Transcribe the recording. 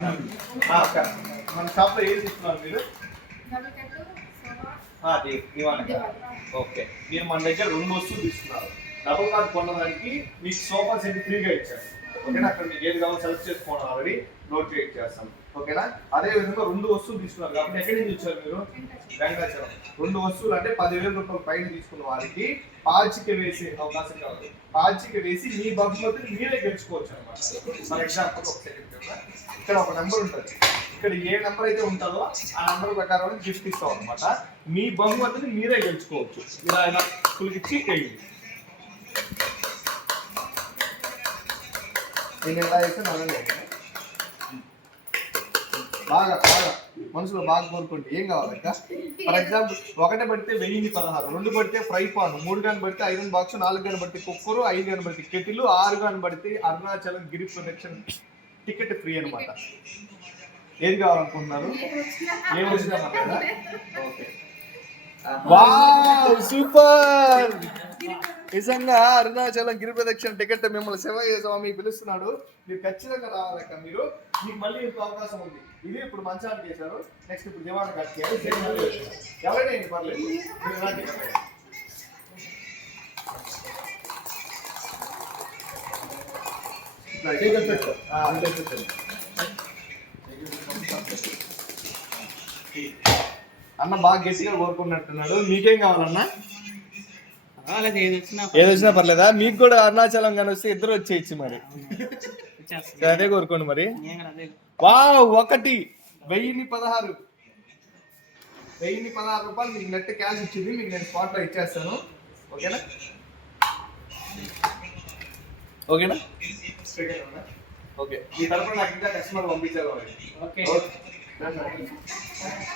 మన షాప్లో ఏది ఇస్తున్నారు మీరు? ఓకే, మీరు మన దగ్గర 2 వస్తువులు తీసుకున్నారు. డబుల్ కార్డ్ కొనడానికి మీకు సోఫా సెట్ ఫ్రీగా ఇచ్చారు. ఓకేనా? అక్కడ మీకు ఏది కావాలో సెలెక్ట్ చేసుకోవడం ఆల్రెడీ నోట్ క్రియేట్ చేస్తాం. ఓకేనా? అదే విధంగా 2 వస్తువులు తీసుకున్నారు కాబట్టి ఎక్కడి నుంచి వచ్చారు మీరు? వెంకటాచలం. 2 వస్తువులు అంటే 10,000 రూపాయల పైన తీసుకున్న వారికి పాచిక వేసే అవకాశం కాదు. పాచిక వేసి మీ బహుమతిని మీరే గెలుచుకోవచ్చు అనమాట. ఫర్ ఎగ్జాంపుల్ ఒక సెకండ్, ఇక్కడ ఒక నెంబర్ ఉంటుంది. ఇక్కడ ఏ నెంబర్ అయితే ఉంటుందో ఆ నెంబర్ ప్రకారం గిఫ్ట్ ఇస్తాం అనమాట. మీ బహుమతిని మీరే గెలుచుకోవచ్చు. ఇలా ఇలా కులికిచ్చి వేయండి. నేను ఎలా అయితే బాగా బాగా మనసులో బాగా కోరుకోండి. ఏం కావాలంట? ఫర్ ఎగ్జాంపుల్ 1 పడితే 1016, 2 పడితే ఫ్రై పాన్, 3 గాని పడితే ఐరన్ బాక్స్, 4 గాని పడితే కుక్కరు, 5 గాని పడితే కెటిల్, 6 గాని పడితే అరుణాచలం గిరి ప్రదక్షిణ టికెట్ ఫ్రీ అనమాట. ఏది కావాలనుకుంటున్నారు? ఏం వచ్చినా ఓకే. Wow, super! నిజంగా అరుణాచలం గిరి ప్రదక్షిణ టికెట్ మిమ్మల్ని శివయ్య స్వామి పిలుస్తున్నాడు. మీరు ఖచ్చితంగా రావాలక్క. మీకు మళ్ళీ ఇంకో అవకాశం ఉంది. ఇది ఇప్పుడు మంచానికి చేశారు, నెక్స్ట్ ఇప్పుడు దివాణ కట్టేయాలి. ఎవరైనా ఏంటి పర్లేదు. అన్న బాగా గట్టిగా కోరుకున్నట్టున్నాడు. మీకేం కావాలన్నా? ఏదొచ్చినా పర్లేదా? మీకు కూడా అరుణాచలం కానీ వస్తే ఇద్దరు వచ్చేయచ్చు. మరి అదే కోరుకోండి. మరి వావ్, 1016 రూపాయలు మీకు నెట్ క్యాష్ ఇచ్చింది. మీకు నేను స్పాట్ లో ఇచ్చేస్తాను. ఓకేనా? ఓకేనా? ఓకే, ఈ తరపున నాకు ఇంకా కస్టమర్ పంపించారు.